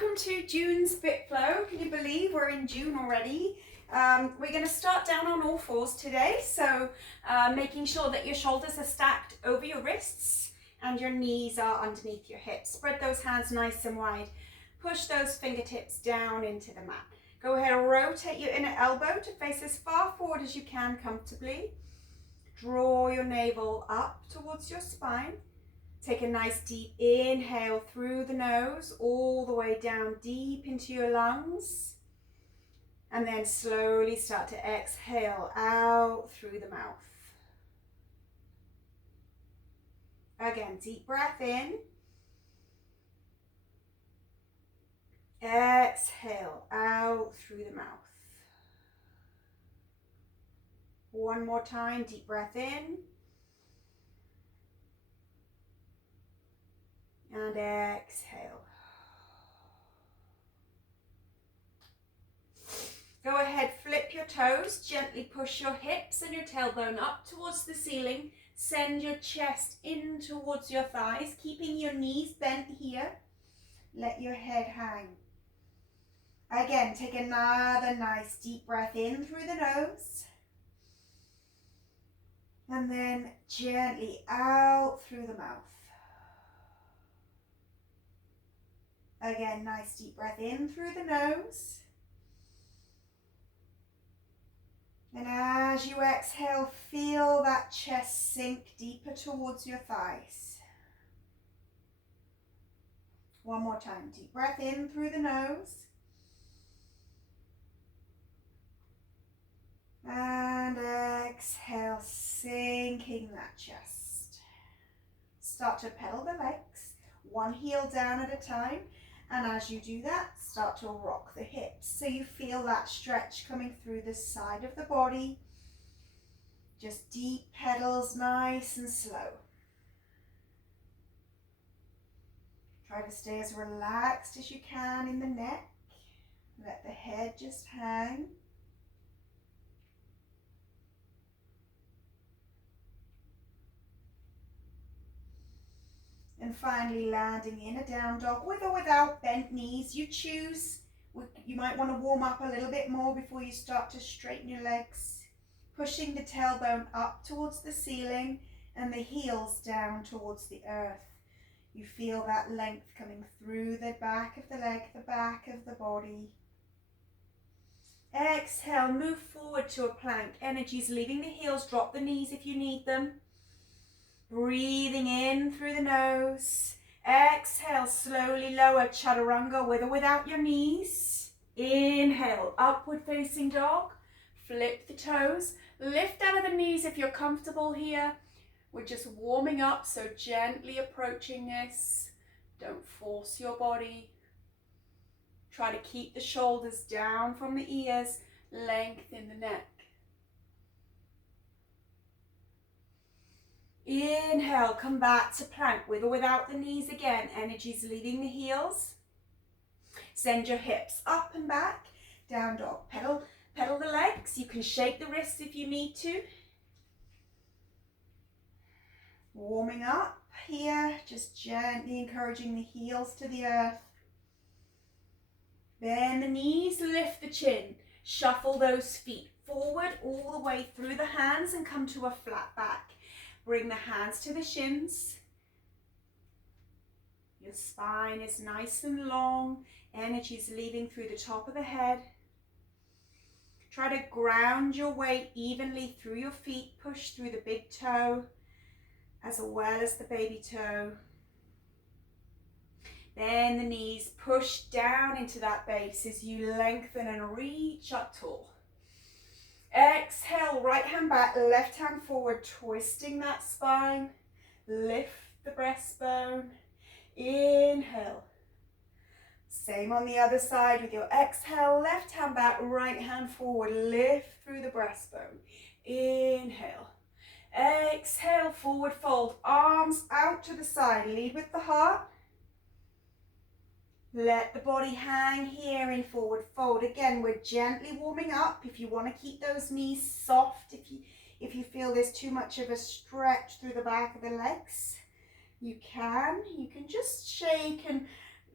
welcome to June's Spit Flow. Can you believe we're in June already? We're going to start down on all fours today, so making sure that your shoulders are stacked over your wrists and your knees are underneath your hips. Spread those hands nice and wide. Push those fingertips down into the mat. Go ahead and rotate your inner elbow to face as far forward as you can comfortably. Draw your navel up towards your spine. Take a nice deep inhale through the nose, all the way down deep into your lungs. And then slowly start to exhale out through the mouth. Again, deep breath in. Exhale out through the mouth. One more time, deep breath in. And exhale. Go ahead, flip your toes, gently push your hips and your tailbone up towards the ceiling. Send your chest in towards your thighs, keeping your knees bent here. Let your head hang. Again, take another nice deep breath in through the nose. And then gently out through the mouth. Again, nice deep breath in through the nose. And as you exhale, feel that chest sink deeper towards your thighs. One more time, deep breath in through the nose. And exhale, sinking that chest. Start to pedal the legs, one heel down at a time. And as you do that, start to rock the hips. So you feel that stretch coming through the side of the body. Just deep pedals, nice and slow. Try to stay as relaxed as you can in the neck. Let the head just hang. And finally landing in a down dog with or without bent knees. You choose. You might want to warm up a little bit more before you start to straighten your legs. Pushing the tailbone up towards the ceiling and the heels down towards the earth. You feel that length coming through the back of the leg, the back of the body. Exhale, move forward to a plank. Energy's leaving the heels, drop the knees if you need them. Breathing in through the nose. Exhale, slowly lower, Chaturanga with or without your knees. Inhale, upward facing dog. Flip the toes. Lift out of the knees if you're comfortable here. We're just warming up, so gently approaching this. Don't force your body. Try to keep the shoulders down from the ears. Lengthen the neck. Inhale, come back to plank with or without the knees again. Energy's leaving the heels. Send your hips up and back. Down dog. Pedal the legs. You can shake the wrists if you need to. Warming up here. Just gently encouraging the heels to the earth. Bend the knees, lift the chin. Shuffle those feet forward all the way through the hands and come to a flat back. Bring the hands to the shins. Your spine is nice and long. Energy is leaving through the top of the head. Try to ground your weight evenly through your feet. Push through the big toe as well as the baby toe. Then the knees push down into that base as you lengthen and reach up tall. Exhale, right hand back, left hand forward, twisting that spine. Lift the breastbone. Inhale. Same on the other side with your exhale, left hand back, right hand forward. Lift through the breastbone. Inhale. Exhale, forward fold. Arms out to the side. Lead with the heart. Let the body hang here in forward fold. Again, we're gently warming up. If you want to keep those knees soft, if you feel there's too much of a stretch through the back of the legs, you can just shake and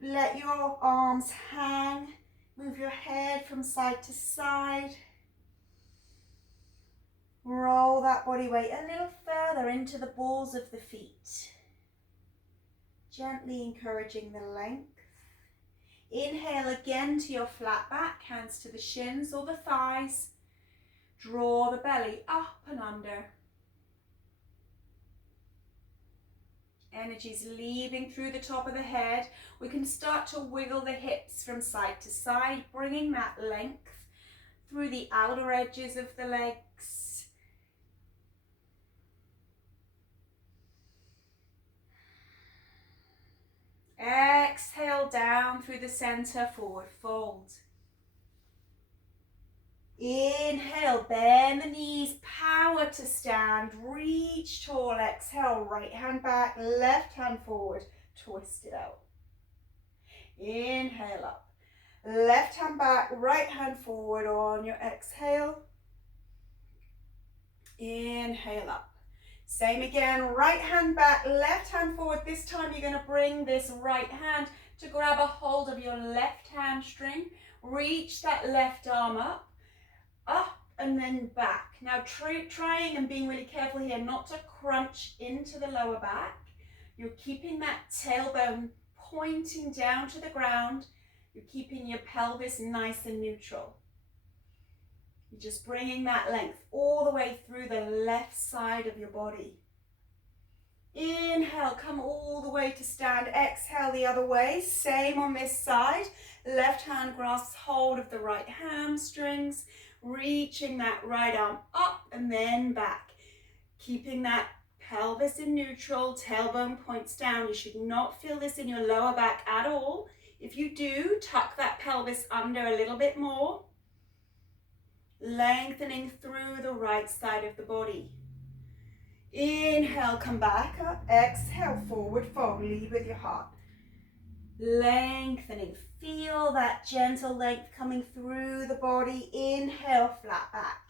Let your arms hang. Move your head from side to side. Roll that body weight a little further into the balls of the feet. Gently encouraging the length. Inhale again to your flat back, hands to the shins or the thighs. Draw the belly up and under. Energy's leaving through the top of the head. We can start to wiggle the hips from side to side, bringing that length through the outer edges of the legs. Exhale down through the center, forward fold. Inhale, bend the knees, power to stand, reach tall. Exhale, right hand back, left hand forward, twist it out. Inhale up, left hand back, right hand forward on your exhale. Inhale up. Same again, right hand back, left hand forward. This time you're going to bring this right hand to grab a hold of your left hamstring. Reach that left arm up and then back. Now trying and being really careful here not to crunch into the lower back. You're keeping that tailbone pointing down to the ground. You're keeping your pelvis nice and neutral. You're just bringing that length all the way through the left side of your body. Inhale, come all the way to stand. Exhale the other way. Same on this side. Left hand grasps hold of the right hamstrings, reaching that right arm up and then back. Keeping that pelvis in neutral, tailbone points down. You should not feel this in your lower back at all. If you do, tuck that pelvis under a little bit more. Lengthening through the right side of the body. Inhale, come back up. Exhale, forward fold. Lead with your heart. Lengthening. Feel that gentle length coming through the body. Inhale, flat back.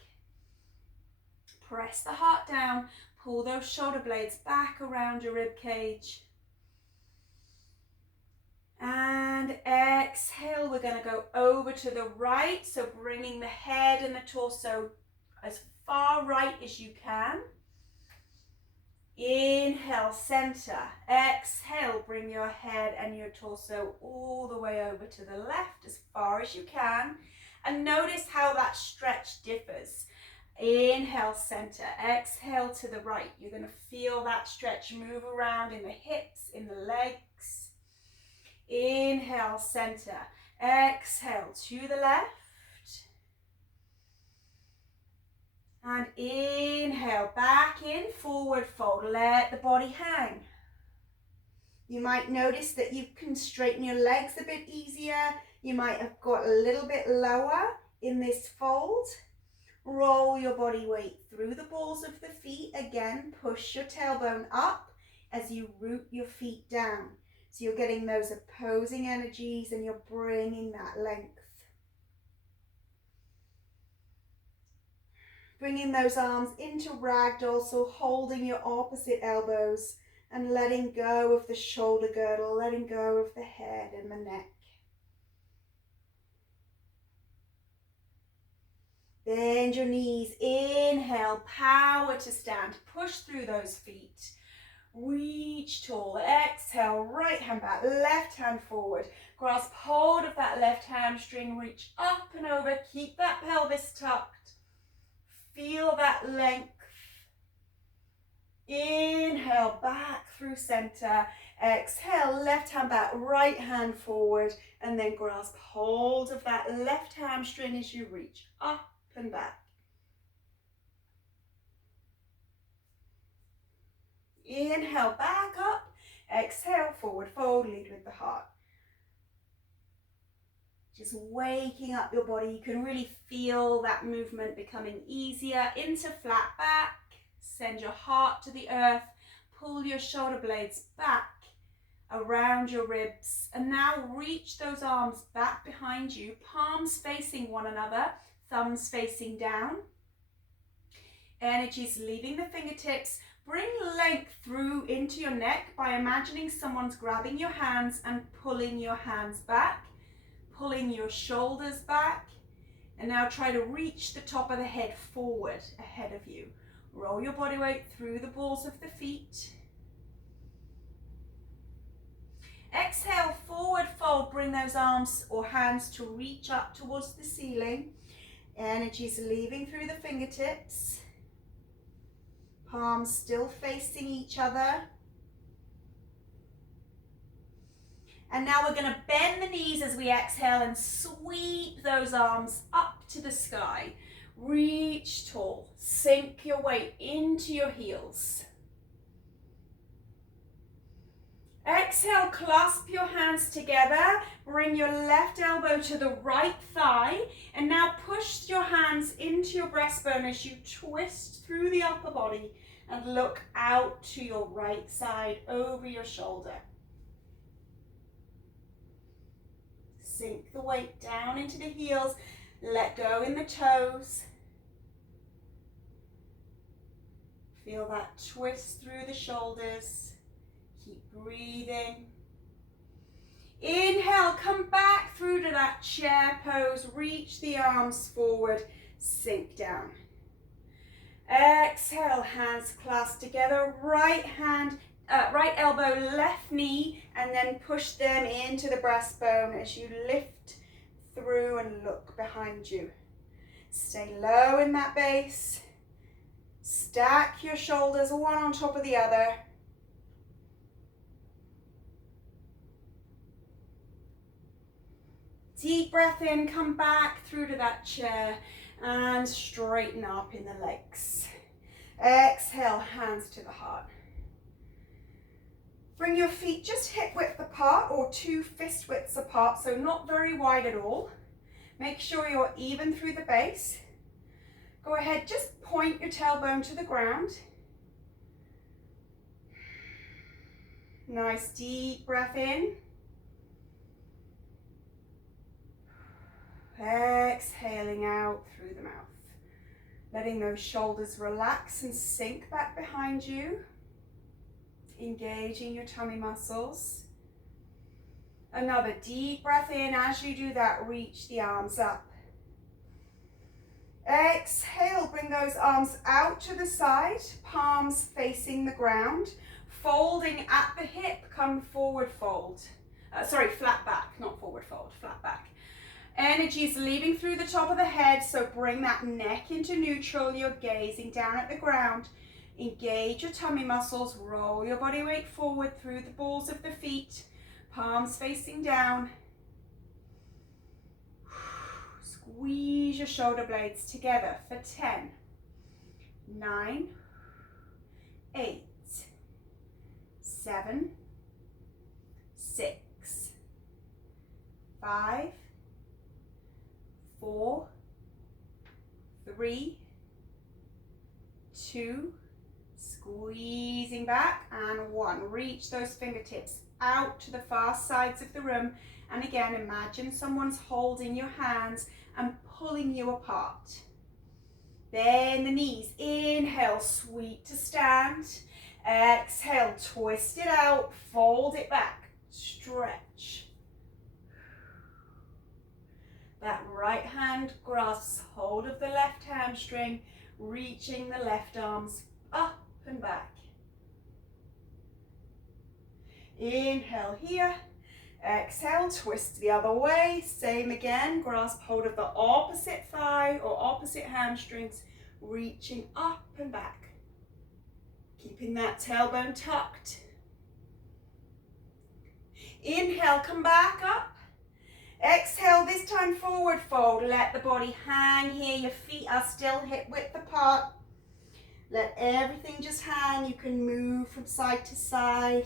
Press the heart down. Pull those shoulder blades back around your rib cage. And exhale, we're going to go over to the right. So bringing the head and the torso as far right as you can. Inhale, center. Exhale, bring your head and your torso all the way over to the left as far as you can. And notice how that stretch differs. Inhale, center. Exhale to the right. You're going to feel that stretch move around in the hips, in the legs. Inhale, center. Exhale to the left. And inhale, back in, forward fold. Let the body hang. You might notice that you can straighten your legs a bit easier. You might have got a little bit lower in this fold. Roll your body weight through the balls of the feet. Again, push your tailbone up as you root your feet down. So you're getting those opposing energies and you're bringing that length. Bringing those arms into ragdoll, so holding your opposite elbows and letting go of the shoulder girdle, letting go of the head and the neck. Bend your knees, inhale, power to stand, push through those feet. Reach tall, exhale, right hand back, left hand forward. Grasp hold of that left hamstring, reach up and over, keep that pelvis tucked. Feel that length. Inhale, back through center. Exhale, left hand back, right hand forward. And then grasp hold of that left hamstring as you reach up and back. Inhale, back up. Exhale, forward fold, lead with the heart. Just waking up your body. You can really feel that movement becoming easier into flat back. Send your heart to the earth. Pull your shoulder blades back around your ribs. And now reach those arms back behind you. Palms facing one another. Thumbs facing down. Energy's leaving the fingertips. Bring length through into your neck by imagining someone's grabbing your hands and pulling your hands back, pulling your shoulders back. And now try to reach the top of the head forward ahead of you. Roll your body weight through the balls of the feet. Exhale, forward fold. Bring those arms or hands to reach up towards the ceiling. Energy's leaving through the fingertips. Palms still facing each other. And now we're going to bend the knees as we exhale and sweep those arms up to the sky. Reach tall. Sink your weight into your heels. Exhale, clasp your hands together. Bring your left elbow to the right thigh. And now push your hands into your breastbone as you twist through the upper body and look out to your right side over your shoulder. Sink the weight down into the heels. Let go in the toes. Feel that twist through the shoulders. Keep breathing. Inhale, come back through to that chair pose. Reach the arms forward, sink down. Exhale, hands clasped together. Right elbow, left knee, and then push them into the breastbone as you lift through and look behind you. Stay low in that base. Stack your shoulders one on top of the other. Deep breath in, come back through to that chair and straighten up in the legs. Exhale, hands to the heart. Bring your feet just hip width apart or 2 fist widths apart, so not very wide at all. Make sure you're even through the base. Go ahead, just point your tailbone to the ground. Nice deep breath in. Exhaling out through the mouth. Letting those shoulders relax and sink back behind you. Engaging your tummy muscles. Another deep breath in. As you do that, reach the arms up. Exhale, bring those arms out to the side, palms facing the ground. Folding at the hip, come forward fold. Flat back, not forward fold, flat back. Energy is leaving through the top of the head, so bring that neck into neutral. You're gazing down at the ground. Engage your tummy muscles. Roll your body weight forward through the balls of the feet. Palms facing down. Squeeze your shoulder blades together for 10, 9, 8, 7, 6, 5, 4, 3, 2, squeezing back, and 1. Reach those fingertips out to the far sides of the room. And again, imagine someone's holding your hands and pulling you apart. Bend the knees. Inhale, sweep to stand. Exhale, twist it out, fold it back, stretch. That right hand grasps hold of the left hamstring, reaching the left arms up and back. Inhale here. Exhale, twist the other way. Same again, grasp hold of the opposite thigh or opposite hamstrings, reaching up and back. Keeping that tailbone tucked. Inhale, come back up. Exhale, this time forward fold. Let the body hang here. Your feet are still hip width apart. Let everything just hang. You can move from side to side.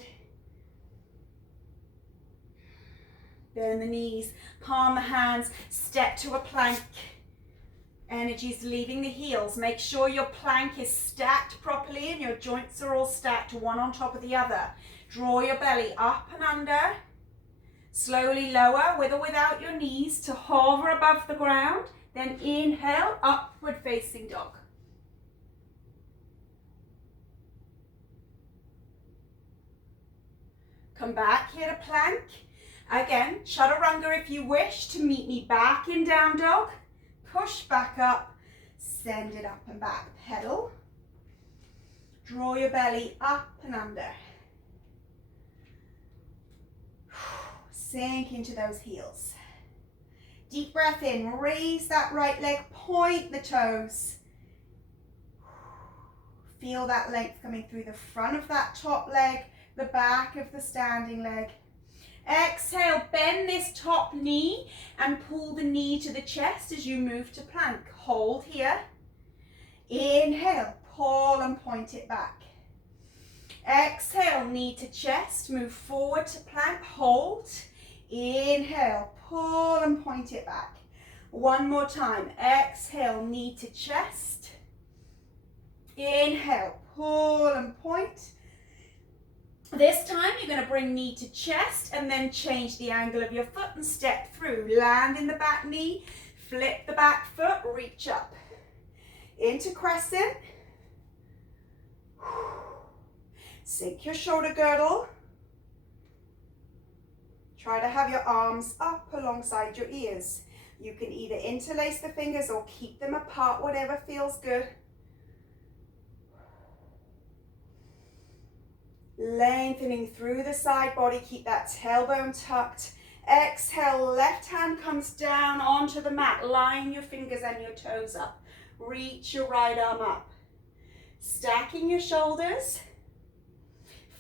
Bend the knees, palm the hands, step to a plank. Energy is leaving the heels. Make sure your plank is stacked properly and your joints are all stacked one on top of the other. Draw your belly up and under. Slowly lower with or without your knees to hover above the ground. Then inhale, upward facing dog. Come back here to plank. Again, Chaturanga if you wish to meet me back in down dog. Push back up, send it up and back. Pedal. Draw your belly up and under. Sink into those heels. Deep breath in, raise that right leg, point the toes. Feel that length coming through the front of that top leg, the back of the standing leg. Exhale, bend this top knee and pull the knee to the chest as you move to plank. Hold here. Inhale, pull and point it back. Exhale, knee to chest, move forward to plank, hold. Inhale, pull and point it back. One more time. Exhale, knee to chest. Inhale, pull and point. This time you're going to bring knee to chest and then change the angle of your foot and step through. Land in the back knee, flip the back foot, reach up. Into crescent. Sink your shoulder girdle. Try to have your arms up alongside your ears. You can either interlace the fingers or keep them apart, whatever feels good. Lengthening through the side body, keep that tailbone tucked. Exhale, left hand comes down onto the mat. Line your fingers and your toes up. Reach your right arm up. Stacking your shoulders.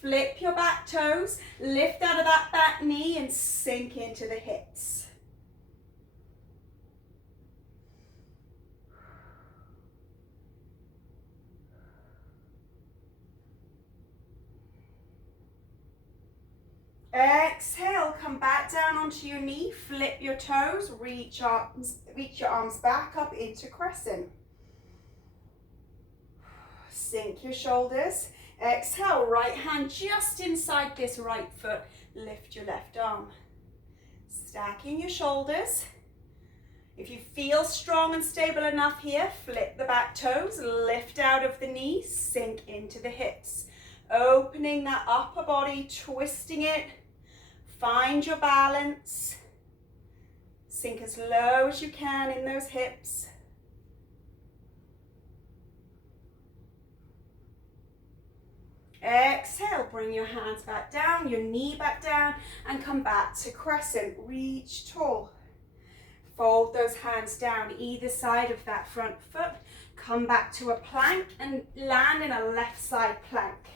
Flip your back toes. Lift out of that back knee and sink into the hips. Exhale, come back down onto your knee, flip your toes, reach your arms back up into crescent. Sink your shoulders. Exhale, right hand just inside this right foot, lift your left arm. Stacking your shoulders. If you feel strong and stable enough here, flip the back toes, lift out of the knees, sink into the hips. Opening that upper body, twisting it. Find your balance. Sink as low as you can in those hips. Exhale, bring your hands back down, your knee back down, and come back to crescent. Reach tall. Fold those hands down either side of that front foot. Come back to a plank and land in a left side plank.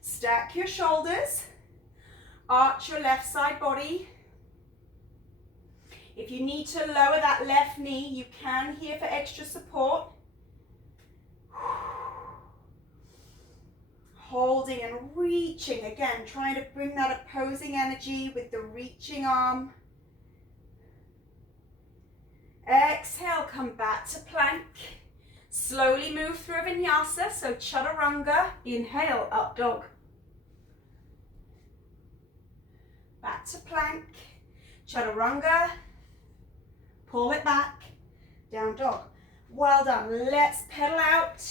Stack your shoulders. Arch your left side body. If you need to lower that left knee, you can here for extra support. Holding and reaching, again, trying to bring that opposing energy with the reaching arm. Exhale, come back to plank. Slowly move through a vinyasa, so chaturanga. Inhale, up dog. Back to plank, chaturanga, pull it back, down dog. Well done, let's pedal out.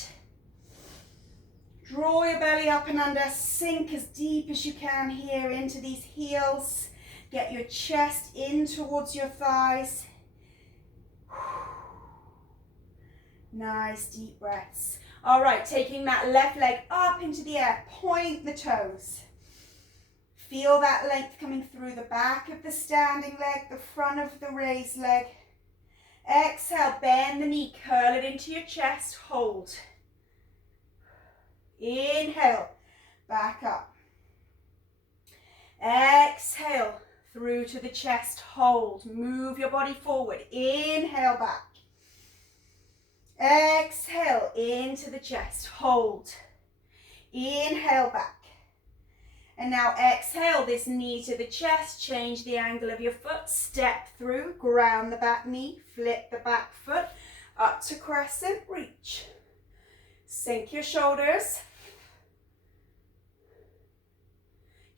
Draw your belly up and under, sink as deep as you can here into these heels. Get your chest in towards your thighs. Nice deep breaths. All right, taking that left leg up into the air, point the toes. Feel that length coming through the back of the standing leg, the front of the raised leg. Exhale, bend the knee, curl it into your chest, hold. Inhale, back up. Exhale, through to the chest, hold. Move your body forward. Inhale, back. Exhale, into the chest, hold. Inhale, back. And now exhale, this knee to the chest, change the angle of your foot, step through, ground the back knee, flip the back foot, up to crescent, reach. Sink your shoulders.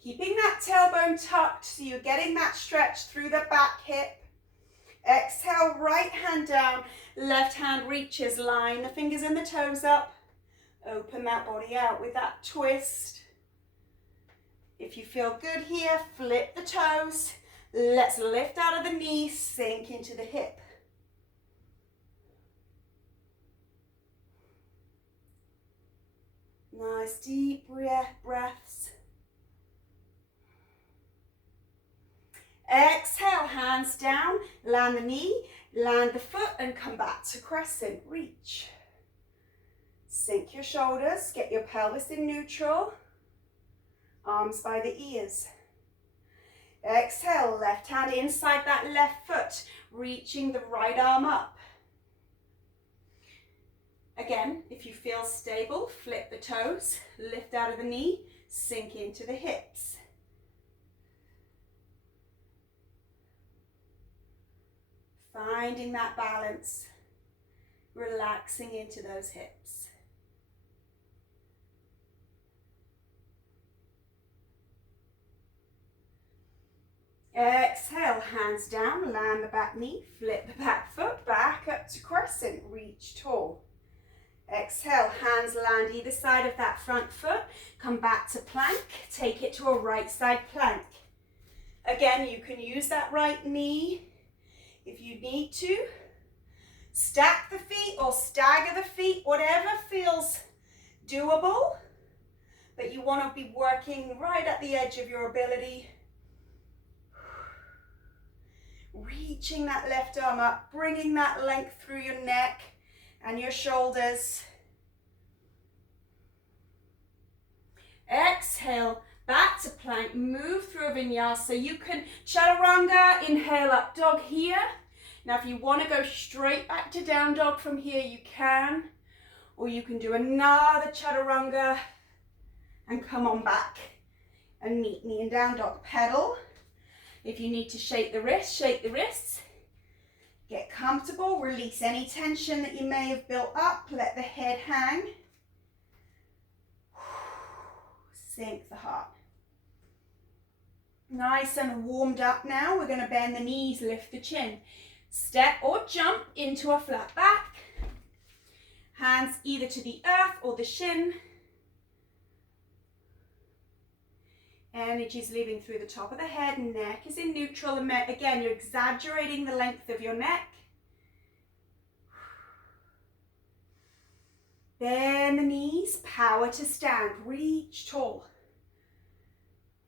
Keeping that tailbone tucked so you're getting that stretch through the back hip. Exhale, right hand down, left hand reaches, line the fingers and the toes up. Open that body out with that twist. If you feel good here, flip the toes. Let's lift out of the knees, sink into the hip. Nice deep breaths. Exhale, hands down, land the knee, land the foot and come back to crescent, reach. Sink your shoulders, get your pelvis in neutral, arms by the ears. Exhale, left hand inside that left foot, reaching the right arm up. Again, if you feel stable, flip the toes, lift out of the knee, sink into the hips. Finding that balance, relaxing into those hips. Exhale, hands down, land the back knee, flip the back foot, back up to crescent, reach tall. Exhale, hands land either side of that front foot, come back to plank, take it to a right side plank. Again, you can use that right knee if you need to. Stack the feet or stagger the feet, whatever feels doable, but you want to be working right at the edge of your ability. Reaching that left arm up, bringing that length through your neck and your shoulders. Exhale, back to plank, move through a vinyasa. You can chaturanga, inhale up dog here. Now if you want to go straight back to down dog from here, you can. Or you can do another chaturanga and come on back and meet me in down dog. Pedal. If you need to shake the wrists, shake the wrists. Get comfortable, release any tension that you may have built up. Let the head hang. Sink the heart. Nice and warmed up now. We're going to bend the knees, lift the chin. Step or jump into a flat back. Hands either to the earth or the shin. Energy is leaving through the top of the head, neck is in neutral. And again, you're exaggerating the length of your neck. Bend the knees, power to stand, reach tall.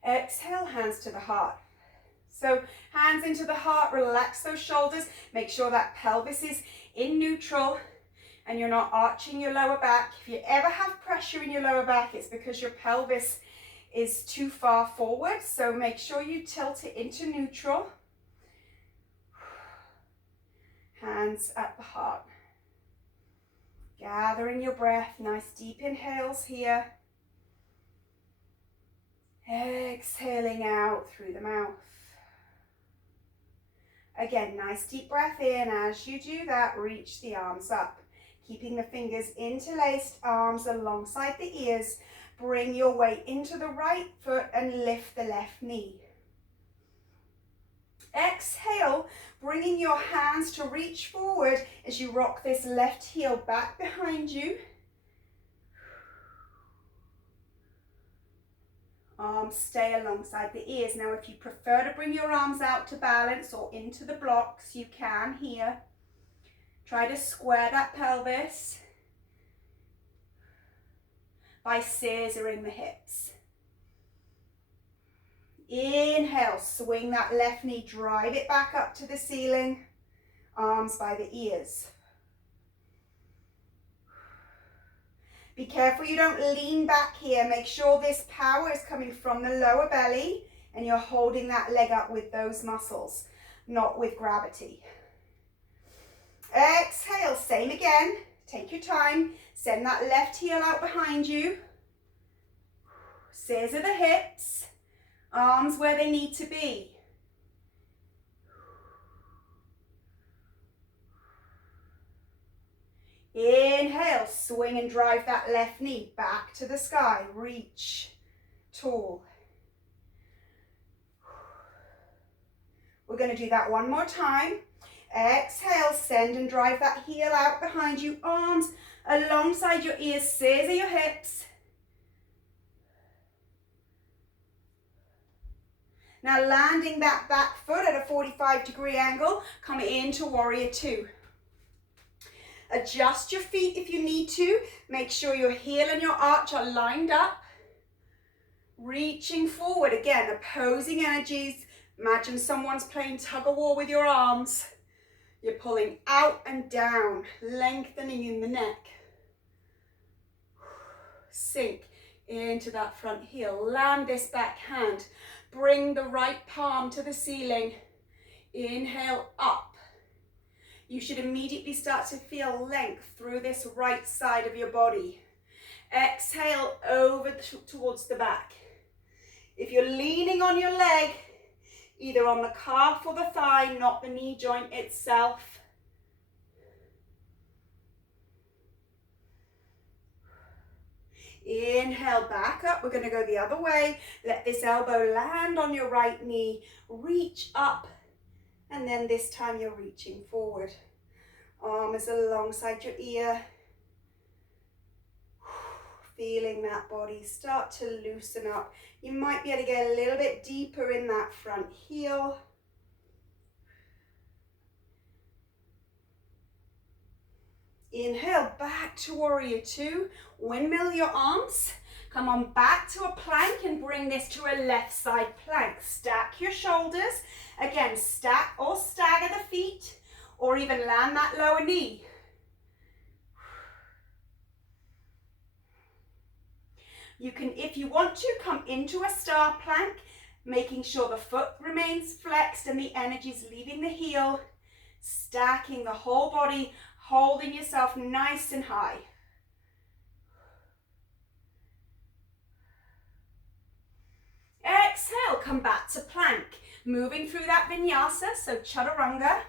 Exhale, hands to the heart. So hands into the heart, relax those shoulders. Make sure that pelvis is in neutral and you're not arching your lower back. If you ever have pressure in your lower back, it's because your pelvis is too far forward. So make sure you tilt it into neutral. Hands at the heart. Gathering your breath, nice deep inhales here. Exhaling out through the mouth. Again, nice deep breath in. As you do that, reach the arms up. Keeping the fingers interlaced, arms alongside the ears. Bring your weight into the right foot and lift the left knee. Exhale, bringing your hands to reach forward as you rock this left heel back behind you. Arms stay alongside the ears. Now, if you prefer to bring your arms out to balance or into the blocks, you can here. Try to square that pelvis by scissoring the hips. Inhale, swing that left knee, drive it back up to the ceiling, arms by the ears. Be careful you don't lean back here. Make sure this power is coming from the lower belly and you're holding that leg up with those muscles, not with gravity. Exhale, same again. Take your time. Send that left heel out behind you. Scissor the hips. Arms where they need to be. Inhale, swing and drive that left knee back to the sky. Reach tall. We're going to do that one more time. Exhale, send and drive that heel out behind you. Arms alongside your ears, scissor your hips. Now landing that back foot at a 45-degree angle, come into warrior two. Adjust your feet if you need to. Make sure your heel and your arch are lined up. Reaching forward, again, opposing energies. Imagine someone's playing tug-of-war with your arms. You're pulling out and down, lengthening in the neck. Sink into that front heel. Land this back hand. Bring the right palm to the ceiling. Inhale up. You should immediately start to feel length through this right side of your body. Exhale over towards the back. If you're leaning on your leg, either on the calf or the thigh, not the knee joint itself. Inhale, back up. We're going to go the other way. Let this elbow land on your right knee. Reach up. And then this time you're reaching forward. Arm is alongside your ear. Feeling that body start to loosen up. You might be able to get a little bit deeper in that front heel. Inhale, back to warrior two. Windmill your arms. Come on back to a plank and bring this to a left side plank. Stack your shoulders. Again, stack or stagger the feet, or even land that lower knee. You can, if you want to, come into a star plank, making sure the foot remains flexed and the energy is leaving the heel, stacking the whole body, holding yourself nice and high. Exhale, come back to plank. Moving through that vinyasa, so chaturanga.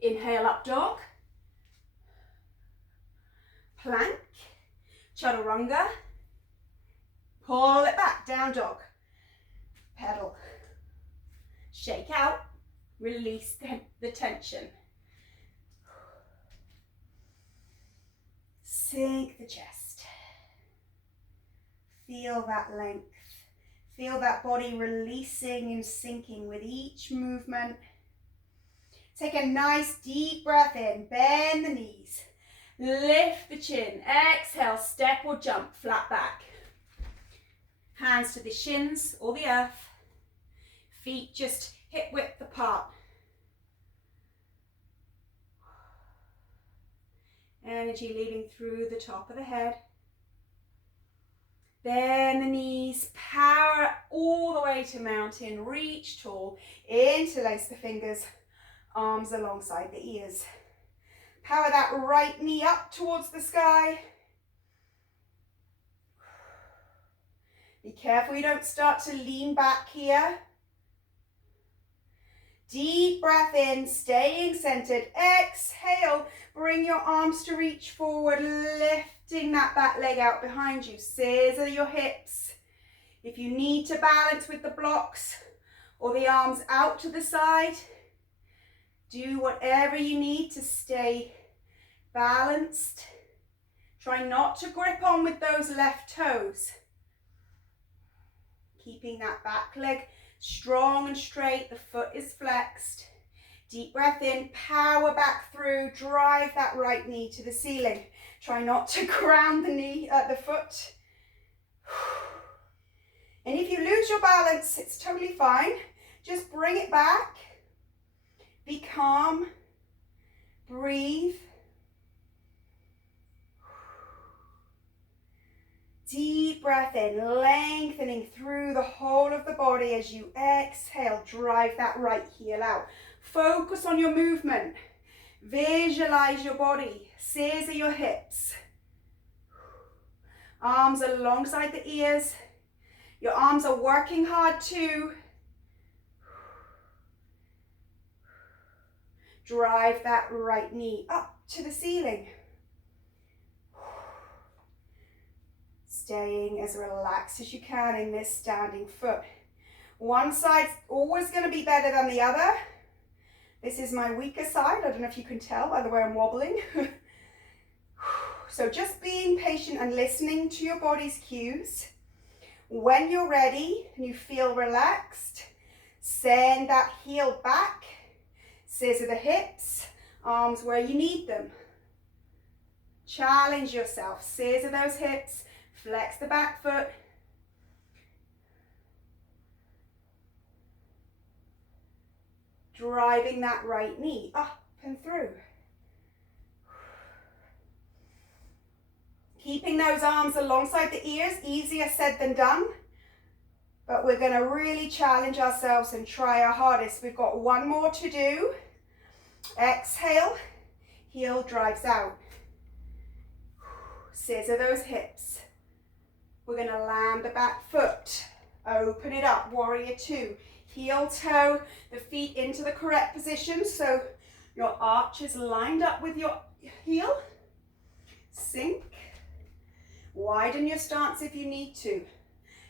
Inhale, up dog. Plank, chaturanga. Pull it back, down dog. Pedal. Shake out, release the tension. Sink the chest. Feel that length. Feel that body releasing and sinking with each movement. Take a nice deep breath in, bend the knees. Lift the chin, exhale, step or jump, flat back. Hands to the shins or the earth. Feet just hip width apart. Energy leading through the top of the head. Bend the knees, power all the way to mountain, reach tall, interlace the fingers, arms alongside the ears. Power that right knee up towards the sky. Be careful you don't start to lean back here. Deep breath in, staying centered. Exhale, bring your arms to reach forward, lifting that back leg out behind you. Scissor your hips. If you need to balance with the blocks or the arms out to the side, do whatever you need to stay balanced. Try not to grip on with those left toes. Keeping that back leg strong and straight, the foot is flexed. Deep breath in, power back through, drive that right knee to the ceiling. Try not to ground the foot. And if you lose your balance, it's totally fine. Just bring it back. Be calm. Breathe. Deep breath in, lengthening through the whole of the body as you exhale. Drive that right heel out. Focus on your movement. Visualize your body. Scissor your hips. Arms alongside the ears. Your arms are working hard too. Drive that right knee up to the ceiling. Staying as relaxed as you can in this standing foot. One side's always going to be better than the other. This is my weaker side. I don't know if you can tell by the way I'm wobbling. So just being patient and listening to your body's cues. When you're ready and you feel relaxed, send that heel back, scissor the hips, arms where you need them. Challenge yourself, scissor those hips, flex the back foot. Driving that right knee up and through. Keeping those arms alongside the ears, easier said than done. But we're going to really challenge ourselves and try our hardest. We've got one more to do. Exhale, heel drives out. Scissor those hips. We're going to land the back foot. Open it up, warrior two. Heel toe, the feet into the correct position so your arch is lined up with your heel. Sink. Widen your stance if you need to.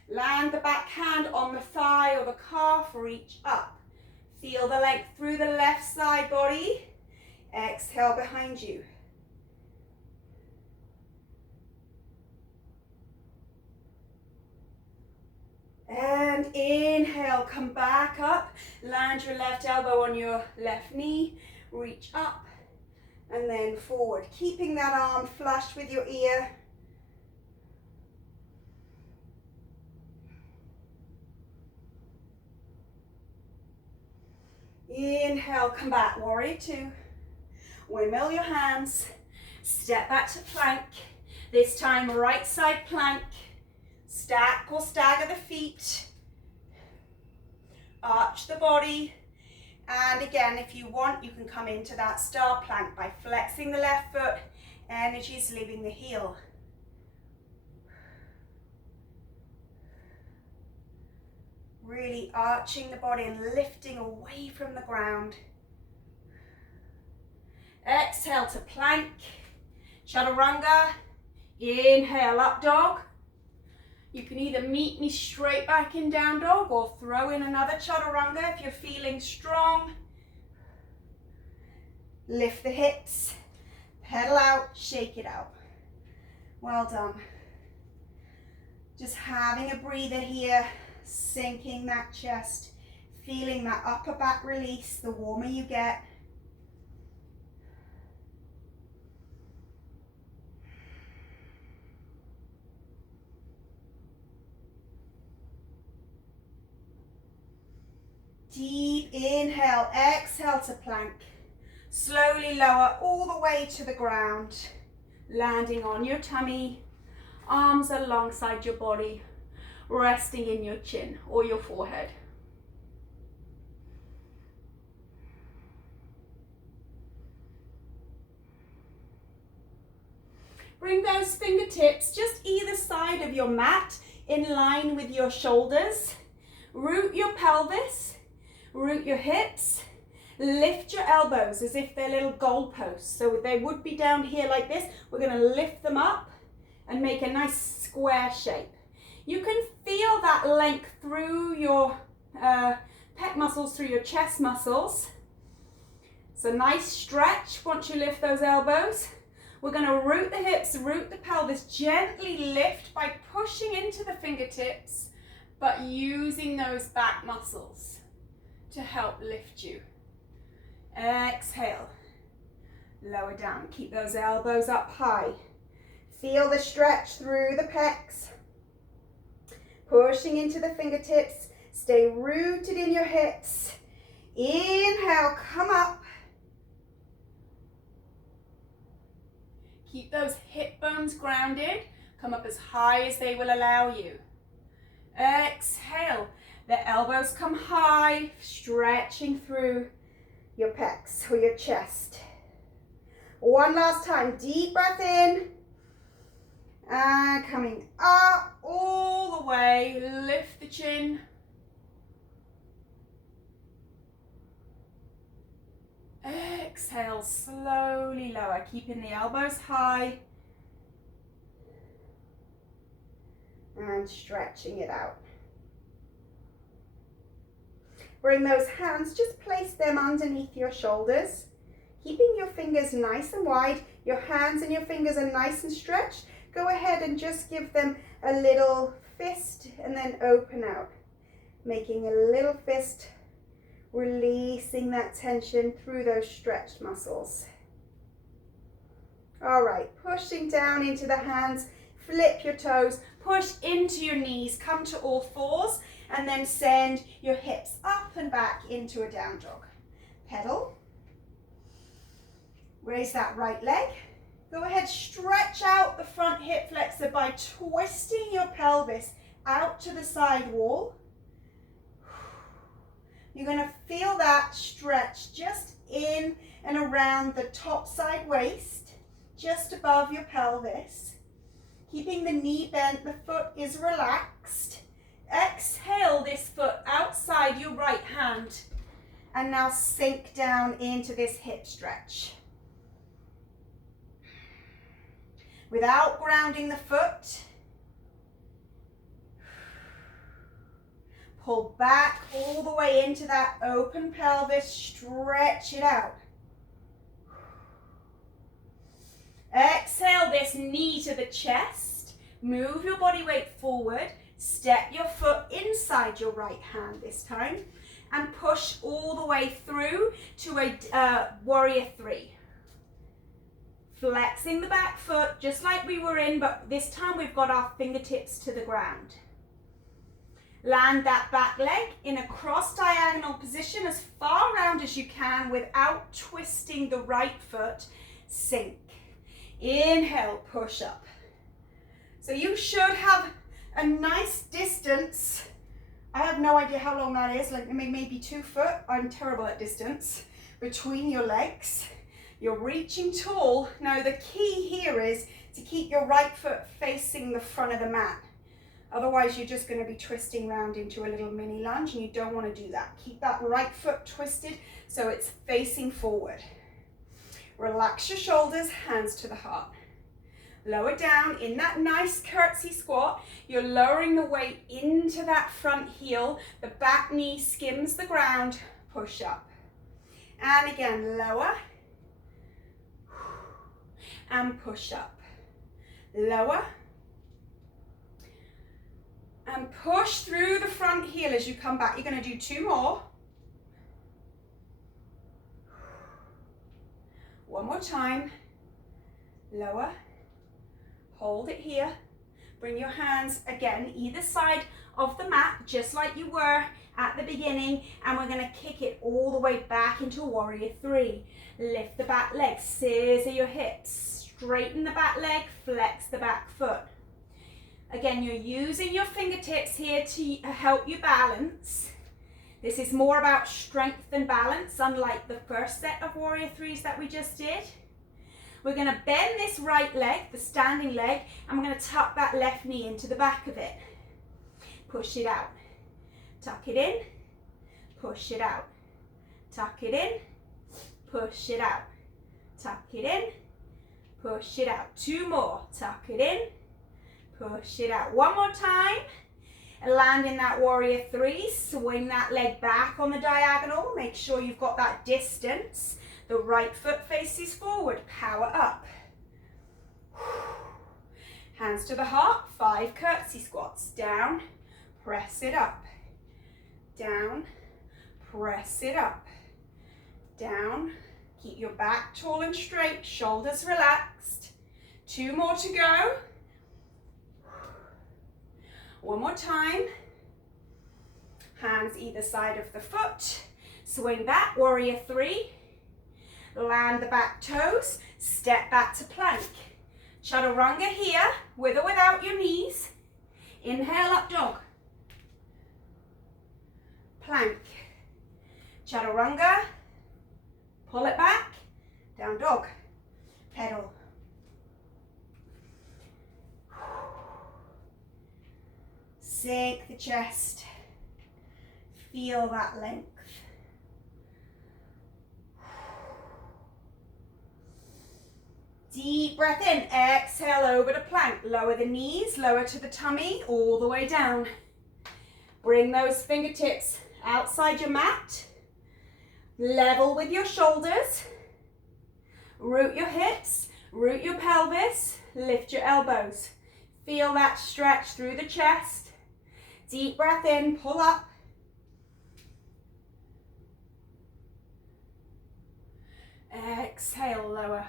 Land the back hand on the thigh or the calf, reach up. Feel the length through the left side body. Exhale behind you. And inhale, come back up. Land your left elbow on your left knee. Reach up and then forward. Keeping that arm flush with your ear. Inhale, come back, warrior two. Windmill your hands. Step back to plank. This time right side plank. Stack or stagger the feet. Arch the body. And again, if you want, you can come into that star plank by flexing the left foot. Energy is leaving the heel. Really arching the body and lifting away from the ground. Exhale to plank. Chaturanga. Inhale, up dog. You can either meet me straight back in down dog or throw in another chaturanga if you're feeling strong. Lift the hips, pedal out, shake it out. Well done. Just having a breather here, sinking that chest, feeling that upper back release the warmer you get. Deep inhale, exhale to plank. Slowly lower all the way to the ground, landing on your tummy, arms alongside your body, resting in your chin or your forehead. Bring those fingertips just either side of your mat in line with your shoulders. Root your pelvis. Root your hips, lift your elbows as if they're little goalposts. So they would be down here like this. We're going to lift them up and make a nice square shape. You can feel that length through your pec muscles, through your chest muscles. It's a nice stretch once you lift those elbows. We're going to root the hips, root the pelvis, gently lift by pushing into the fingertips, but using those back muscles to help lift you. Exhale, lower down, keep those elbows up high. Feel the stretch through the pecs. Pushing into the fingertips, stay rooted in your hips. Inhale, come up. Keep those hip bones grounded, come up as high as they will allow you. Exhale. The elbows come high, stretching through your pecs or your chest. One last time, deep breath in. And coming up all the way, lift the chin. Exhale, slowly lower, keeping the elbows high. And stretching it out. Bring those hands, just place them underneath your shoulders, keeping your fingers nice and wide. Your hands and your fingers are nice and stretched. Go ahead and just give them a little fist and then open out. Making a little fist, releasing that tension through those stretched muscles. All right, pushing down into the hands, flip your toes, push into your knees, come to all fours, and then send your hips up and back into a down dog. Pedal. Raise that right leg. Go ahead, stretch out the front hip flexor by twisting your pelvis out to the side wall. You're going to feel that stretch just in and around the top side waist, just above your pelvis. Keeping the knee bent, the foot is relaxed. Exhale this foot outside your right hand. And now sink down into this hip stretch. Without grounding the foot, pull back all the way into that open pelvis, stretch it out. Exhale this knee to the chest, move your body weight forward, step your foot inside your right hand this time, and push all the way through to a warrior three. Flexing the back foot just like we were in, but this time we've got our fingertips to the ground. Land that back leg in a cross diagonal position as far around as you can without twisting the right foot. Sink. Inhale, push up. So you should have a nice distance. I have no idea how long that is, like maybe 2 foot. I'm terrible at distance. Between your legs. You're reaching tall. Now the key here is to keep your right foot facing the front of the mat. Otherwise you're just going to be twisting around into a little mini lunge and you don't want to do that. Keep that right foot twisted so it's facing forward. Relax your shoulders, hands to the heart. Lower down in that nice curtsy squat. You're lowering the weight into that front heel. The back knee skims the ground. Push up. And again, lower. And push up. Lower. And push through the front heel as you come back. You're going to do 2 more. One more time. Lower. Hold it here. Bring your hands again either side of the mat, just like you were at the beginning, and we're going to kick it all the way back into warrior three. Lift the back leg, scissor your hips, straighten the back leg, flex the back foot. Again, you're using your fingertips here to help you balance. This is more about strength than balance, unlike the first set of warrior threes that we just did. We're going to bend this right leg, the standing leg, and we're going to tuck that left knee into the back of it. Push it out. Tuck it in. Push it out. Tuck it in. Push it out. Tuck it in. Push it out. 2 more. Tuck it in. Push it out. 1 more time. Land in that warrior three. Swing that leg back on the diagonal. Make sure you've got that distance. The right foot faces forward. Power up. Hands to the heart. 5 curtsy squats. Down. Press it up. Down. Press it up. Down. Keep your back tall and straight. Shoulders relaxed. 2 more to go. 1 more time. Hands either side of the foot. Swing back, warrior three. Land the back toes. Step back to plank. Chaturanga here, with or without your knees. Inhale, up dog. Plank. Chaturanga. Pull it back. Down dog. Pedal. Sink the chest. Feel that length. Deep breath in. Exhale over to plank. Lower the knees, lower to the tummy, all the way down. Bring those fingertips outside your mat. Level with your shoulders. Root your hips, root your pelvis, lift your elbows. Feel that stretch through the chest. Deep breath in, pull up. Exhale, lower.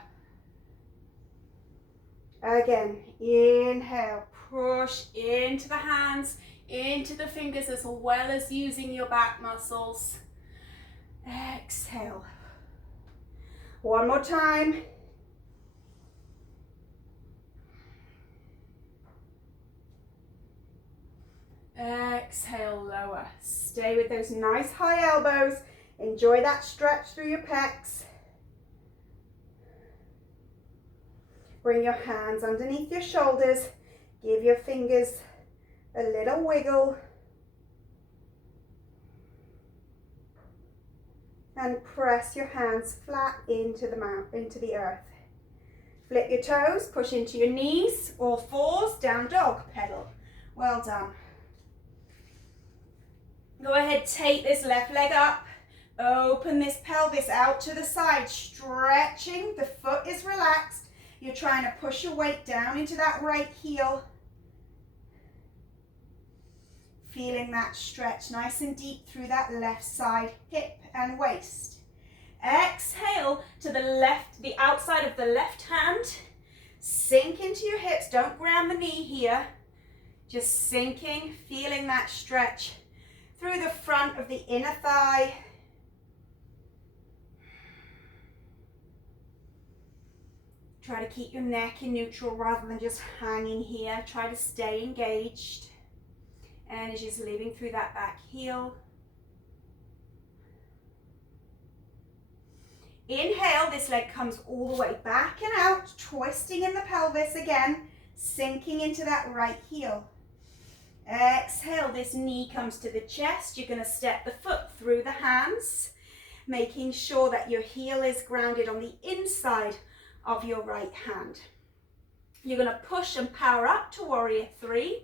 Again, inhale, push into the hands, into the fingers, as well as using your back muscles. Exhale. One more time. Exhale, lower. Stay with those nice high elbows. Enjoy that stretch through your pecs. Bring your hands underneath your shoulders. Give your fingers a little wiggle. And press your hands flat into the earth. Flip your toes, push into your knees, all fours, down dog, pedal. Well done. Go ahead, take this left leg up. Open this pelvis out to the side, stretching. The foot is relaxed. You're trying to push your weight down into that right heel. Feeling that stretch nice and deep through that left side, hip and waist. Exhale to the left, the outside of the left hand. Sink into your hips. Don't ground the knee here. Just sinking, feeling that stretch through the front of the inner thigh. Try to keep your neck in neutral rather than just hanging here. Try to stay engaged. Energy's leaving through that back heel. Inhale, this leg comes all the way back and out, twisting in the pelvis again, sinking into that right heel. Exhale, this knee comes to the chest. You're going to step the foot through the hands, making sure that your heel is grounded on the inside of your right hand. You're going to push and power up to warrior three.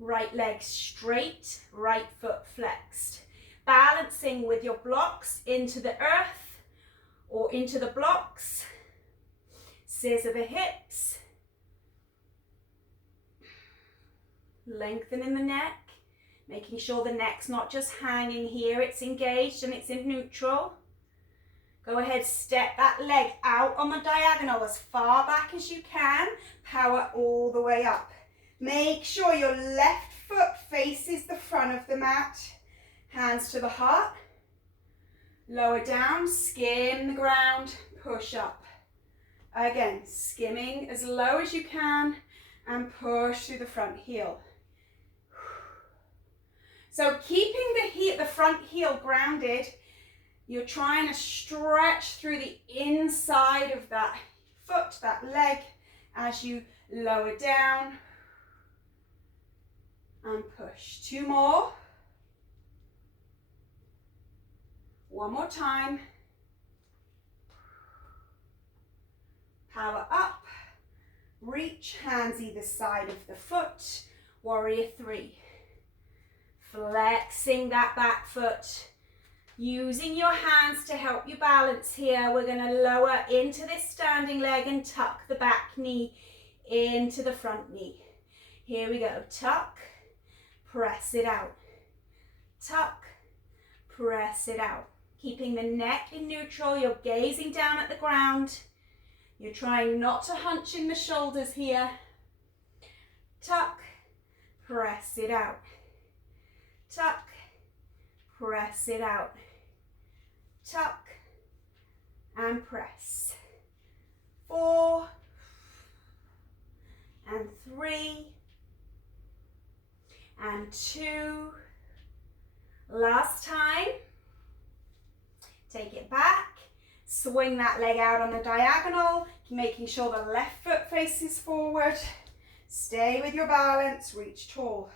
Right leg straight, right foot flexed. Balancing with your blocks into the earth or into the blocks. Scissor the hips. Lengthening the neck, making sure the neck's not just hanging here, it's engaged and it's in neutral. Go ahead, step that leg out on the diagonal as far back as you can. Power all the way up. Make sure your left foot faces the front of the mat. Hands to the heart. Lower down, skim the ground, push up. Again, skimming as low as you can and push through the front heel. So keeping the front heel grounded, you're trying to stretch through the inside of that foot, that leg, as you lower down and push. Two more. One more time. Power up. Reach, hands either side of the foot. Warrior three. Flexing that back foot. Using your hands to help you balance here. We're going to lower into this standing leg and tuck the back knee into the front knee. Here we go. Tuck, press it out. Tuck, press it out. Keeping the neck in neutral. You're gazing down at the ground. You're trying not to hunch in the shoulders here. Tuck, press it out. Tuck, press it out. Tuck and press. 4 and 3 and 2. Last time. Take it back. Swing that leg out on the diagonal, making sure the left foot faces forward. Stay with your balance, reach tall.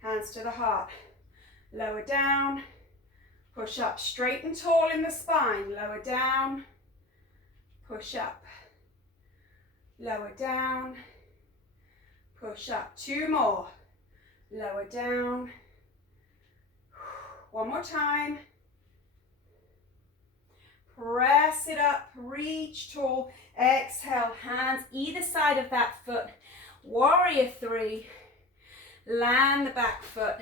Hands to the heart. Lower down. Push up straight and tall in the spine. Lower down. Push up. Lower down. Push up. 2 more. Lower down. One more time. Press it up. Reach tall. Exhale. Hands either side of that foot. Warrior three. Land the back foot.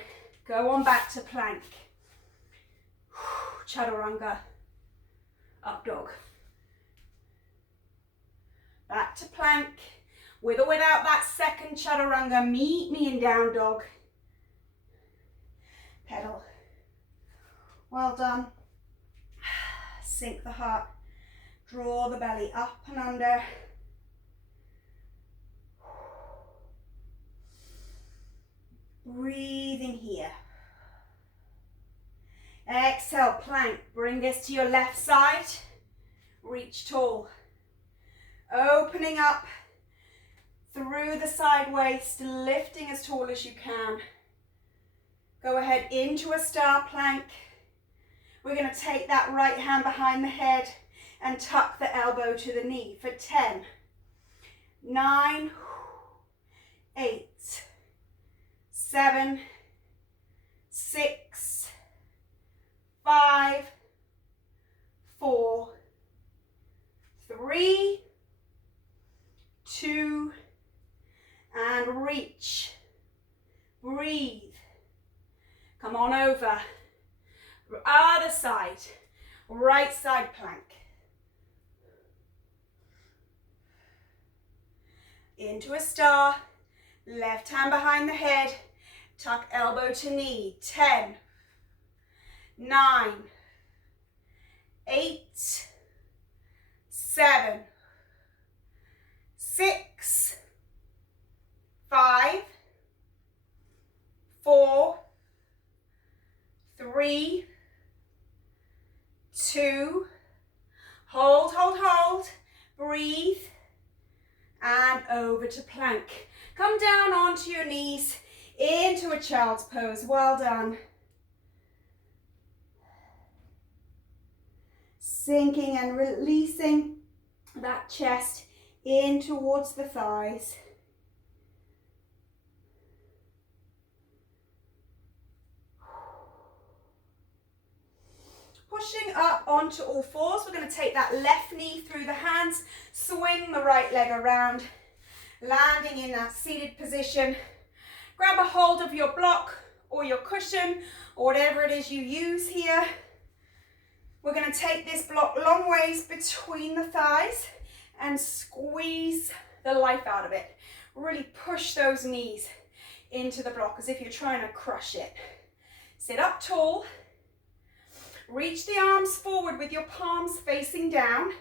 Go on back to plank. Chaturanga. Up dog. Back to plank. With or without that second chaturanga, meet me in down dog. Pedal. Well done. Sink the heart. Draw the belly up and under. Breathing here. Exhale, plank. Bring this to your left side. Reach tall. Opening up through the side waist, lifting as tall as you can. Go ahead into a star plank. We're going to take that right hand behind the head and tuck the elbow to the knee for 10, 9, 8, 7, 6, 5, 4, 3, 2, and reach. Breathe. Come on over. Other side. Right side plank. Into a star. Left hand behind the head. Tuck elbow to knee. 10, 9, 8, 7, 6, 5, 4, 3, 2, hold, hold, hold, breathe, and over to plank. Come down onto your knees, into a child's pose. Well done. Sinking and releasing that chest in towards the thighs. Pushing up onto all fours, we're going to take that left knee through the hands, swing the right leg around, landing in that seated position. Grab a hold of your block or your cushion or whatever it is you use here. We're going to take this block long ways between the thighs and squeeze the life out of it. Really push those knees into the block as if you're trying to crush it. Sit up tall. Reach the arms forward with your palms facing down.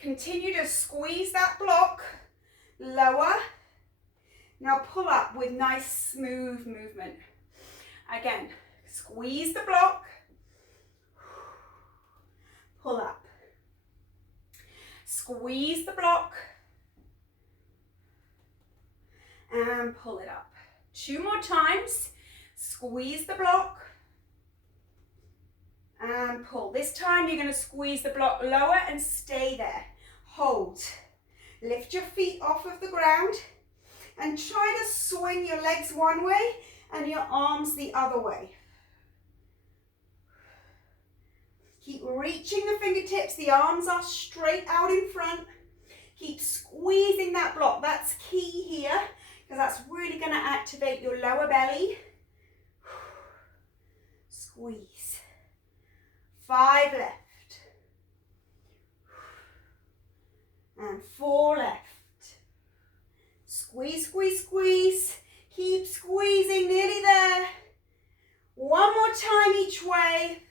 Continue to squeeze that block. Lower. Now pull up with nice smooth movement. Again, squeeze the block. Pull up. Squeeze the block. And pull it up. 2 more times. Squeeze the block. And pull. This time you're going to squeeze the block lower and stay there. Hold. Lift your feet off of the ground and try to swing your legs one way and your arms the other way. Keep reaching the fingertips. The arms are straight out in front. Keep squeezing that block. That's key here because that's really going to activate your lower belly. Squeeze. 5 left. And 4 left. Squeeze, squeeze, squeeze. Keep squeezing, nearly there. 1 more time each way.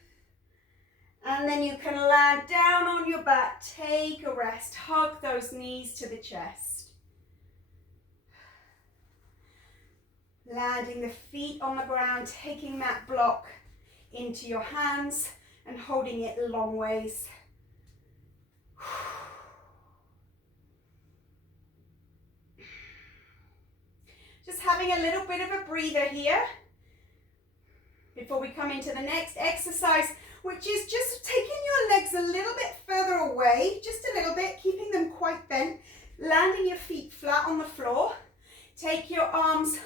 And then you can land down on your back. Take a rest. Hug those knees to the chest. Landing the feet on the ground, taking that block into your hands and holding it long ways. Just having a little bit of a breather here before we come into the next exercise, which is just taking your legs a little bit further away, just a little bit, keeping them quite bent, landing your feet flat on the floor. Take your arms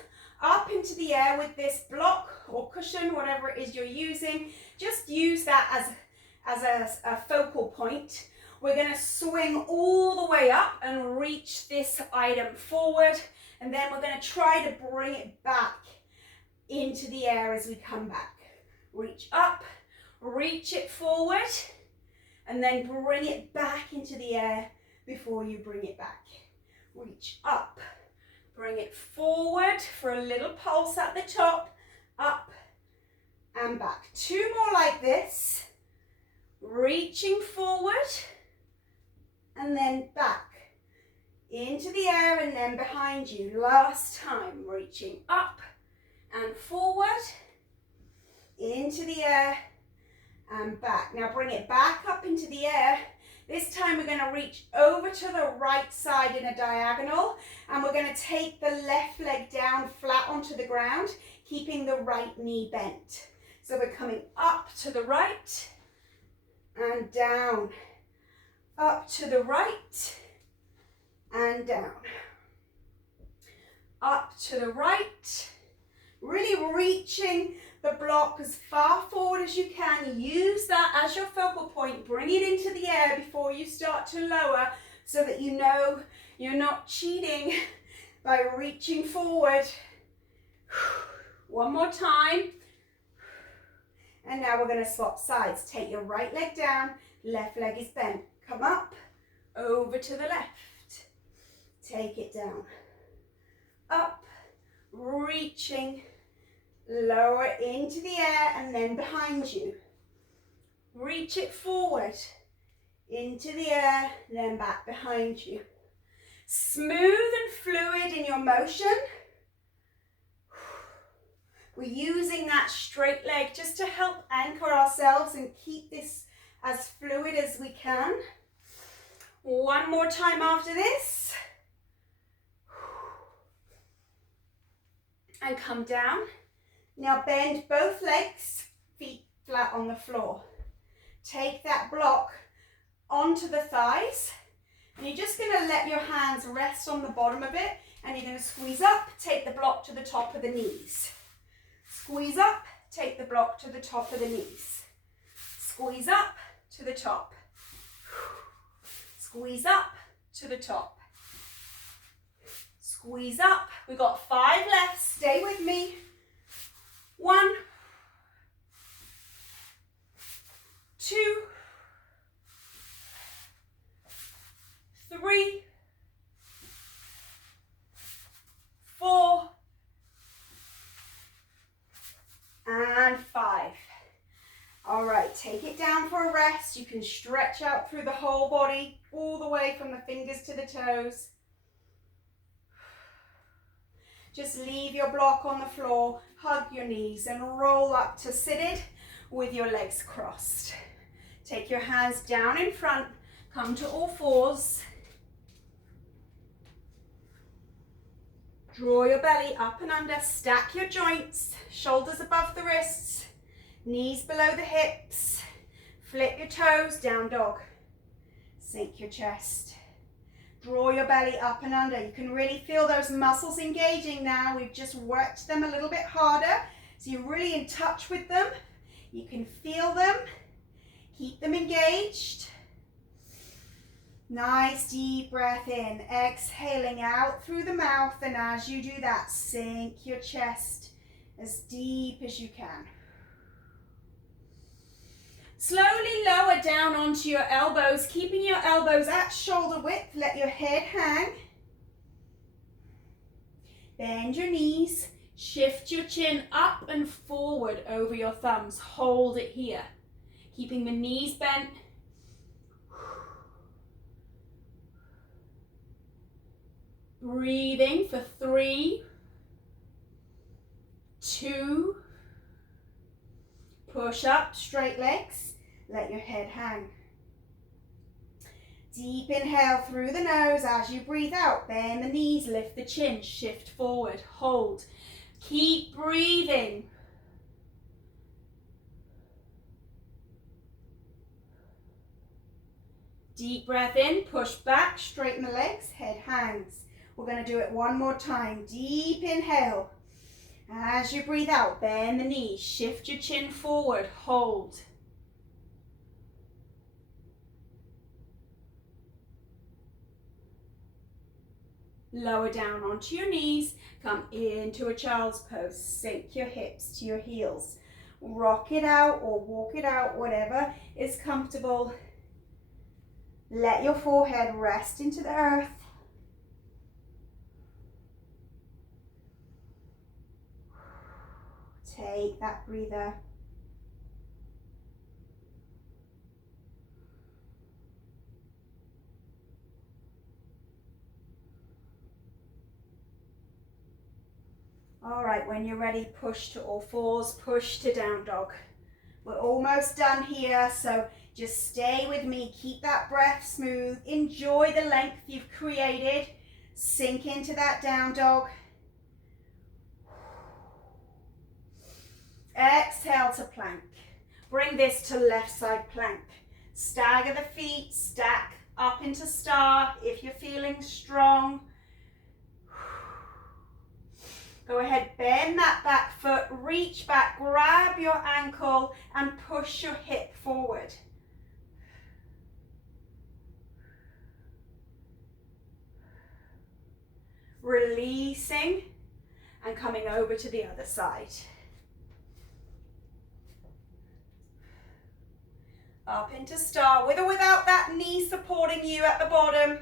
up into the air with this block or cushion, whatever it is you're using. Just use that as a focal point. We're going to swing all the way up and reach this item forward And then we're going to try to bring it back into the air as we come back. Reach up, reach it forward, and then bring it back into the air before you bring it back. Reach up, bring it forward for a little pulse at the top, up and back. 2 more like this. Reaching forward and then back into the air and then behind you. Last time, reaching up and forward, into the air and back. Now bring it back up into the air. This time we're going to reach over to the right side in a diagonal, and we're going to take the left leg down flat onto the ground, keeping the right knee bent. So we're coming up to the right and down, up to the right and down, up to the right, really reaching the block as far forward as you can. Use that as your focal point. Bring it into the air before you start to lower, so that you know you're not cheating by reaching forward. 1 more time. And now we're going to swap sides. Take your right leg down, left leg is bent. Come up, over to the left. Take it down. Up, reaching, lower into the air and then behind you. Reach it forward, into the air, then back behind you. Smooth and fluid in your motion. We're using that straight leg just to help anchor ourselves and keep this as fluid as we can. 1 more time after this. And come down. Now bend both legs, feet flat on the floor. Take that block onto the thighs, and you're just going to let your hands rest on the bottom of it, and you're going to squeeze up, take the block to the top of the knees. Squeeze up, take the block to the top of the knees. Squeeze up to the top. Squeeze up to the top. Squeeze up. We've got 5 left. Stay with me. 1, 2, 3, 4, and 5. All right, take it down for a rest. You can stretch out through the whole body, all the way from the fingers to the toes. Just leave your block on the floor, hug your knees and roll up to seated with your legs crossed. Take your hands down in front, come to all fours. Draw your belly up and under, stack your joints, shoulders above the wrists, knees below the hips. Flip your toes, down dog. Sink your chest. Draw your belly up and under. You can really feel those muscles engaging now. We've just worked them a little bit harder. So you're really in touch with them. You can feel them. Keep them engaged. Nice deep breath in. Exhaling out through the mouth. And as you do that, sink your chest as deep as you can. Slowly lower down onto your elbows, keeping your elbows at shoulder width. Let your head hang. Bend your knees. Shift your chin up and forward over your thumbs. Hold it here. Keeping the knees bent. Breathing for 3, 2, push up, straight legs. Let your head hang. Deep inhale through the nose. As you breathe out, bend the knees, lift the chin, shift forward, hold. Keep breathing. Deep breath in, push back, straighten the legs, head hangs. We're going to do it 1 more time. Deep inhale. As you breathe out, bend the knees, shift your chin forward, hold. Lower down onto your knees. Come into a child's pose. Sink your hips to your heels. Rock it out or walk it out, whatever is comfortable. Let your forehead rest into the earth. Take that breather. All right, when you're ready, push to all fours, push to down dog. We're almost done here, so just stay with me. Keep that breath smooth. Enjoy the length you've created. Sink into that down dog. Exhale to plank. Bring this to left side plank. Stagger the feet, stack up into star if you're feeling strong. Go ahead, bend that back foot, reach back, grab your ankle and push your hip forward. Releasing and coming over to the other side. Up into star, with or without that knee supporting you at the bottom.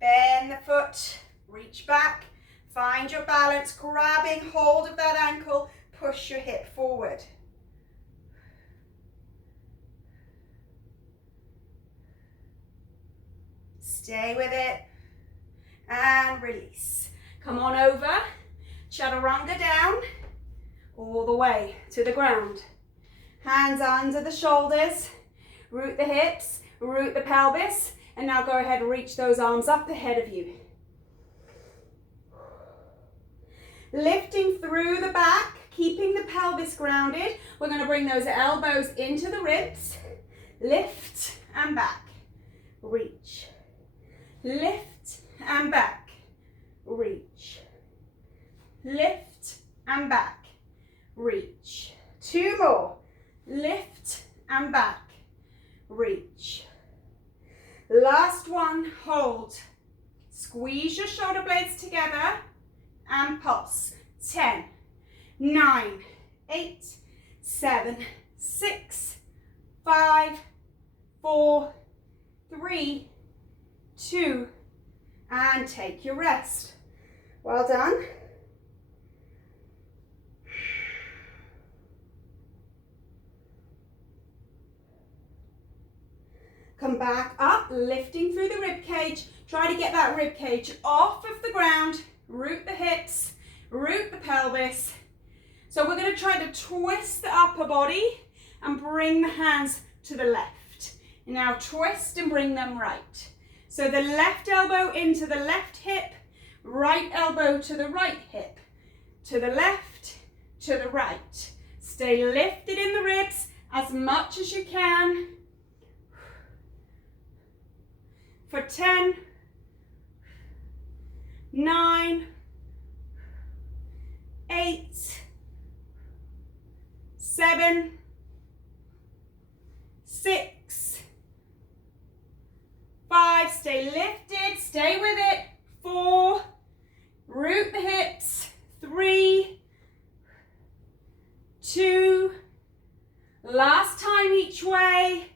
Bend the foot, reach back. Find your balance, grabbing hold of that ankle, push your hip forward. Stay with it and release. Come on over, Chaturanga down, all the way to the ground. Hands under the shoulders, root the hips, root the pelvis, and now go ahead and reach those arms up ahead of you. Lifting through the back, keeping the pelvis grounded. We're going to bring those elbows into the ribs. Lift and back. Reach. Lift and back. Reach. Lift and back. Reach. Two more. Lift and back. Reach. Last one. Hold. Squeeze your shoulder blades together. And pulse. 10, 9, 8, 7, 6, 5, 4, 3, 2, and take your rest. Well done. Come back up, lifting through the rib cage. Try to get that rib cage off of the ground. Root the hips, root the pelvis. So we're going to try to twist the upper body and bring the hands to the left. Now twist and bring them right. So the left elbow into the left hip, right elbow to the right hip, to the left, to the right. Stay lifted in the ribs as much as you can. For 10, 9, 8, 7, 6, 5, stay lifted, stay with it, 4, root the hips, 3, 2, last time each way,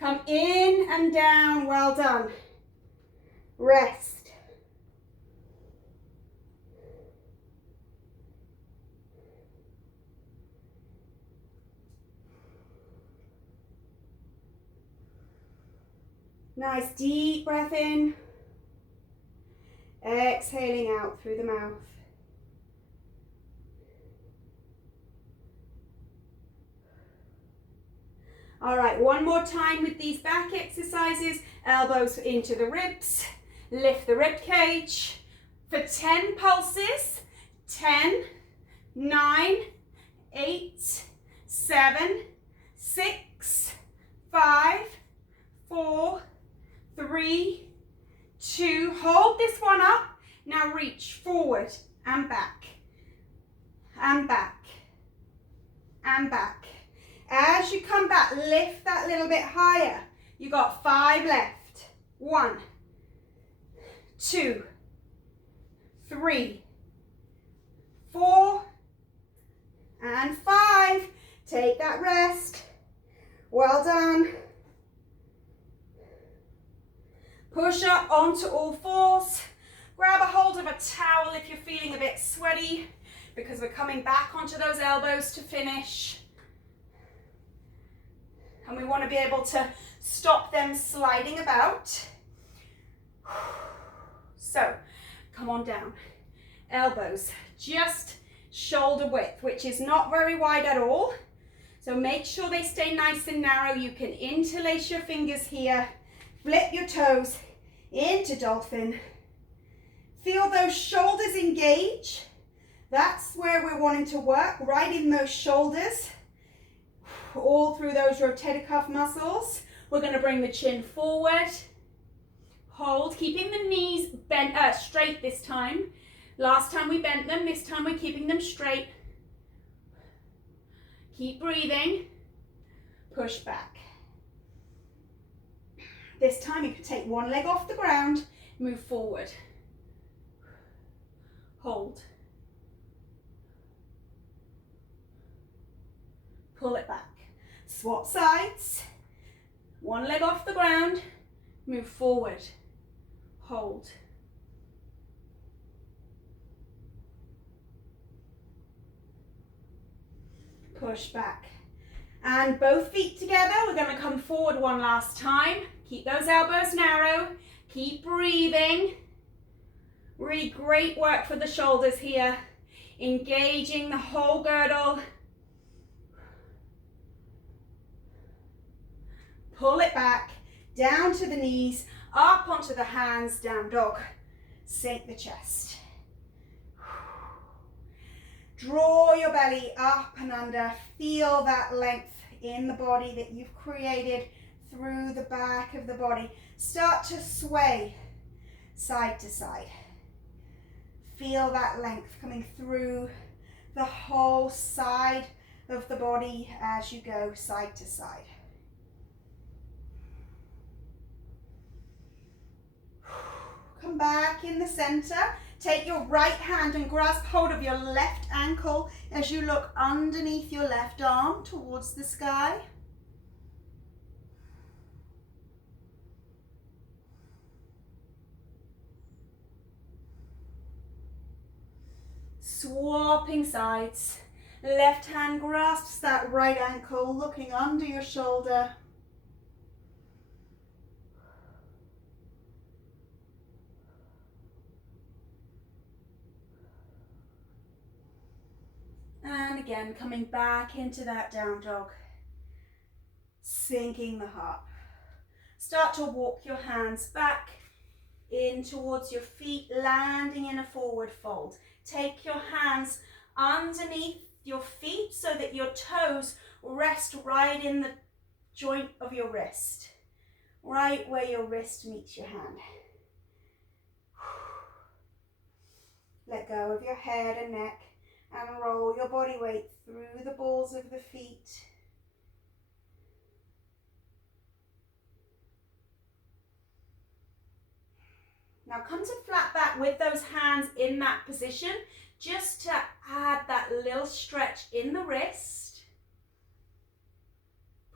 come in and down, well done, rest. Nice deep breath in, exhaling out through the mouth. All right, one more time with these back exercises. Elbows into the ribs, lift the rib cage for 10 pulses. 10, 9, 8, 7, 6, 5, 4, 3, 2, hold this one up. Now reach forward and back, and back, and back. As you come back, lift that little bit higher. You got 5 left. 1, 2, 3, 4, and 5. Take that rest. Well done. Push up onto all fours. Grab a hold of a towel if you're feeling a bit sweaty, because we're coming back onto those elbows to finish. And we want to be able to stop them sliding about. So, come on down. Elbows just shoulder width, which is not very wide at all. So make sure they stay nice and narrow. You can interlace your fingers here, flip your toes into dolphin. Feel those shoulders engage. That's where we're wanting to work, right in those shoulders, all through those rotator cuff muscles. We're going to bring the chin forward. Hold, keeping the knees bent straight this time. Last time we bent them, this time we're keeping them straight. Keep breathing. Push back. This time you can take one leg off the ground, move forward. Hold. Pull it back. Swap sides. One leg off the ground, move forward. Hold. Push back. And both feet together. We're going to come forward one last time. Keep those elbows narrow. Keep breathing. Really great work for the shoulders here. Engaging the whole girdle. Pull it back, down to the knees, up onto the hands, down dog. Sink the chest. Draw your belly up and under. Feel that length in the body that you've created through the back of the body. Start to sway side to side. Feel that length coming through the whole side of the body as you go side to side. Come back in the center. Take your right hand and grasp hold of your left ankle as you look underneath your left arm towards the sky. Swapping sides. Left hand grasps that right ankle, looking under your shoulder. And again, coming back into that down dog. Sinking the heart. Start to walk your hands back in towards your feet, landing in a forward fold. Take your hands underneath your feet so that your toes rest right in the joint of your wrist. Right where your wrist meets your hand. Let go of your head and neck and roll your body weight through the balls of the feet. Now come to flat back with those hands in that position, just to add that little stretch in the wrist.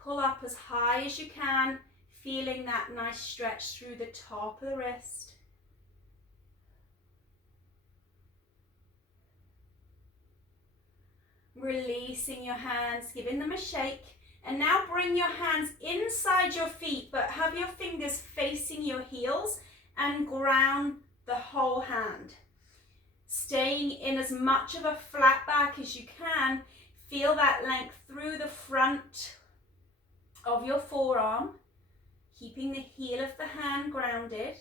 Pull up as high as you can, feeling that nice stretch through the top of the wrist. Releasing your hands, giving them a shake. And now bring your hands inside your feet, but have your fingers facing your heels and ground the whole hand. Staying in as much of a flat back as you can. Feel that length through the front of your forearm, keeping the heel of the hand grounded.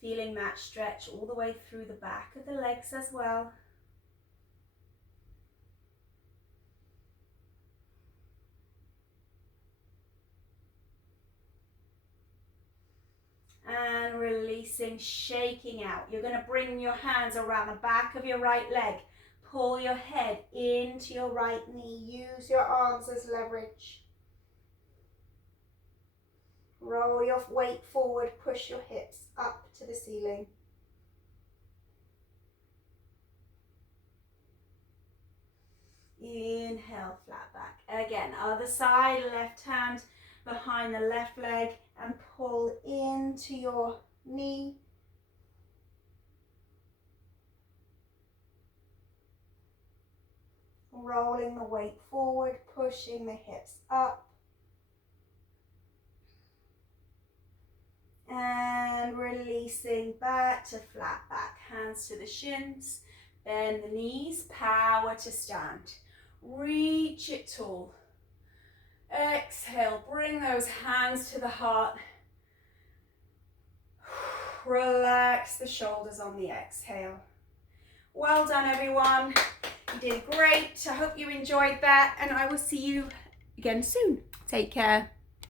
Feeling that stretch all the way through the back of the legs as well. And releasing, shaking out. You're going to bring your hands around the back of your right leg. Pull your head into your right knee. Use your arms as leverage. Roll your weight forward. Push your hips up to the ceiling. Inhale, flat back. Again, other side, left hand behind the left leg and pull into your knee. Rolling the weight forward, pushing the hips up. And releasing back to flat back. Hands to the shins. Bend the knees, power to stand. Reach it tall. Exhale, bring those hands to the heart. Relax the shoulders on the exhale. Well done, everyone. You did great. I hope you enjoyed that, and I will see you again soon. Take care.